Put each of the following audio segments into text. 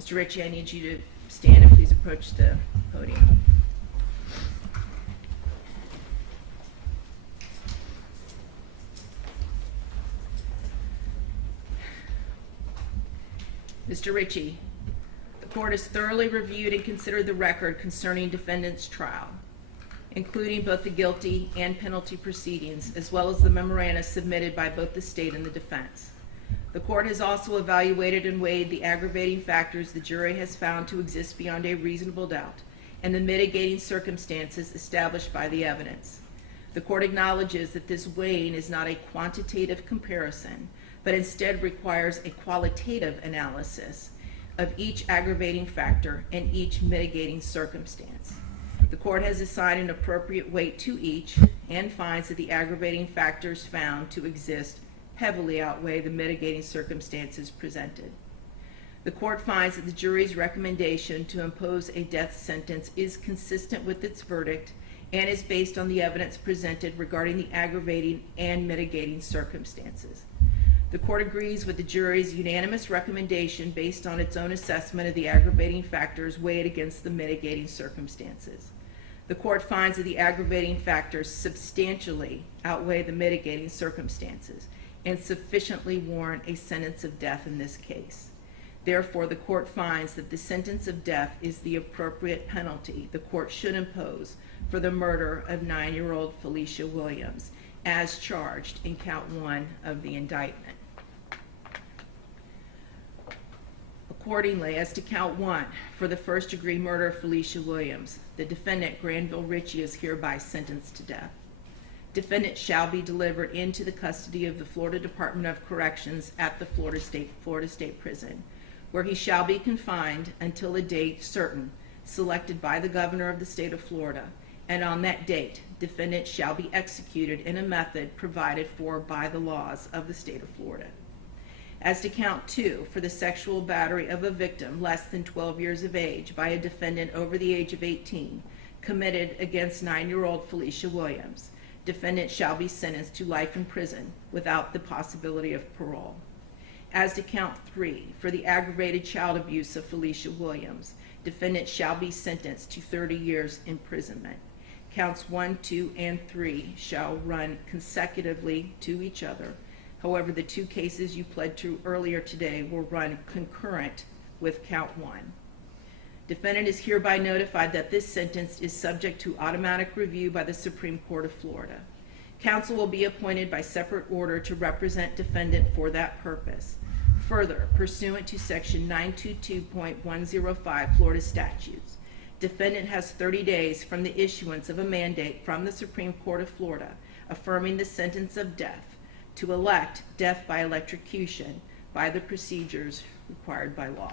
Mr. Ritchie, I need you to stand and please approach the podium. Mr. Ritchie, the court has thoroughly reviewed and considered the record concerning defendant's trial, including both the guilty and penalty proceedings, as well as the memoranda submitted by both the state and the defense. The court has also evaluated and weighed the aggravating factors the jury has found to exist beyond a reasonable doubt and the mitigating circumstances established by the evidence. The court acknowledges that this weighing is not a quantitative comparison, but instead requires a qualitative analysis of each aggravating factor and each mitigating circumstance. The court has assigned an appropriate weight to each and finds that the aggravating factors found to exist heavily outweigh the mitigating circumstances presented. The court finds that the jury's recommendation to impose a death sentence is consistent with its verdict and is based on the evidence presented regarding the aggravating and mitigating circumstances. The court agrees with the jury's unanimous recommendation based on its own assessment of the aggravating factors weighed against the mitigating circumstances. The court finds that the aggravating factors substantially outweigh the mitigating circumstances and sufficiently warrant a sentence of death in this case. Therefore, the court finds that the sentence of death is the appropriate penalty the court should impose for the murder of 9-year-old Felicia Williams, as charged in count 1 of the indictment. Accordingly, as to count 1, for the first-degree murder of Felicia Williams, the defendant, Granville Ritchie, is hereby sentenced to death. Defendant shall be delivered into the custody of the Florida Department of Corrections at the Florida State Prison, where he shall be confined until a date certain selected by the governor of the state of Florida, and on that date, defendant shall be executed in a method provided for by the laws of the state of Florida. As to count 2, for the sexual battery of a victim less than 12 years of age by a defendant over the age of 18 committed against 9-year-old Felicia Williams, defendant shall be sentenced to life in prison without the possibility of parole. As to count 3, for the aggravated child abuse of Felicia Williams, defendant shall be sentenced to 30 years imprisonment. Counts 1, 2, and 3 shall run consecutively to each other. However, the 2 cases you pled to earlier today will run concurrent with count 1. Defendant is hereby notified that this sentence is subject to automatic review by the Supreme Court of Florida. Counsel will be appointed by separate order to represent defendant for that purpose. Further, pursuant to section 922.105 Florida statutes, defendant has 30 days from the issuance of a mandate from the Supreme Court of Florida affirming the sentence of death to elect death by electrocution by the procedures required by law.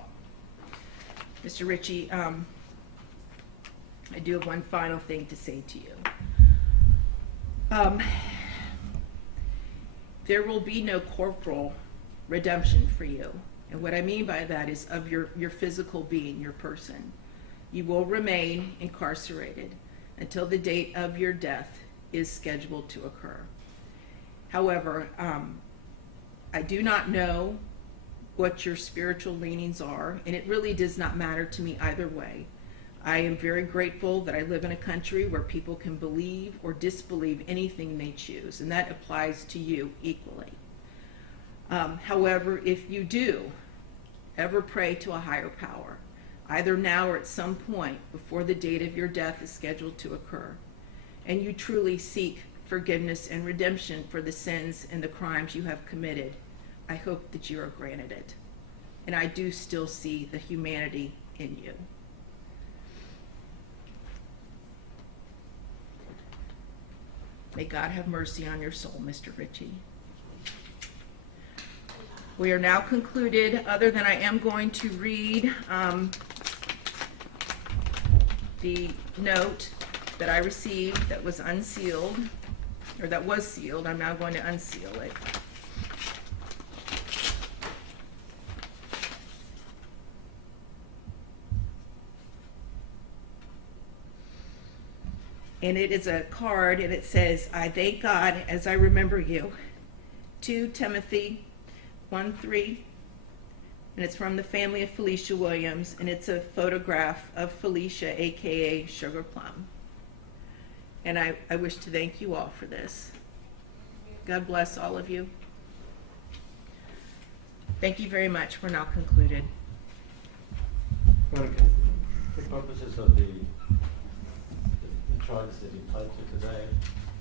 Mr. Ritchie, I do have one final thing to say to you. There will be no corporal redemption for you. And what I mean by that is of your physical being, your person. You will remain incarcerated until the date of your death is scheduled to occur. However, I do not know what your spiritual leanings are, and it really does not matter to me either way. I am very grateful that I live in a country where people can believe or disbelieve anything they choose, and that applies to you equally. However, if you do ever pray to a higher power, either now or at some point before the date of your death is scheduled to occur, and you truly seek forgiveness and redemption for the sins and the crimes you have committed, I hope that you are granted it. And I do still see the humanity in you. May God have mercy on your soul, Mr. Ritchie. We are now concluded, other than I am going to read the note that I received that was unsealed, or that was sealed. I'm now going to unseal it. And it is a card, and it says, "I thank God as I remember you." 2 Timothy 1:3, and it's from the family of Felicia Williams, and it's a photograph of Felicia, AKA Sugar Plum. And I wish to thank you all for this. God bless all of you. Thank you very much. We're now concluded. Monica, for purposes of the charges that you pled to today,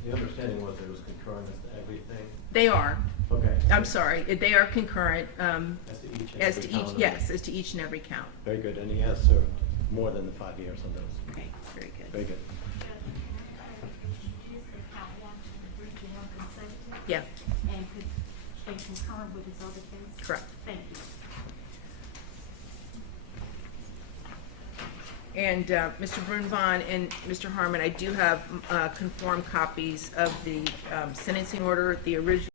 the understanding was there was concurrence to everything? They are. Okay. I'm sorry. They are concurrent. As to each and As every to count each, of yes, it? as to each and every count. Very good, and he has served more than the 5 years on those. Okay, very good. Very good. Yeah, And concurrent with his other case? correct. Thank you. And Mr. Brunvon and Mr. Harmon, I do have conformed copies of the sentencing order, the original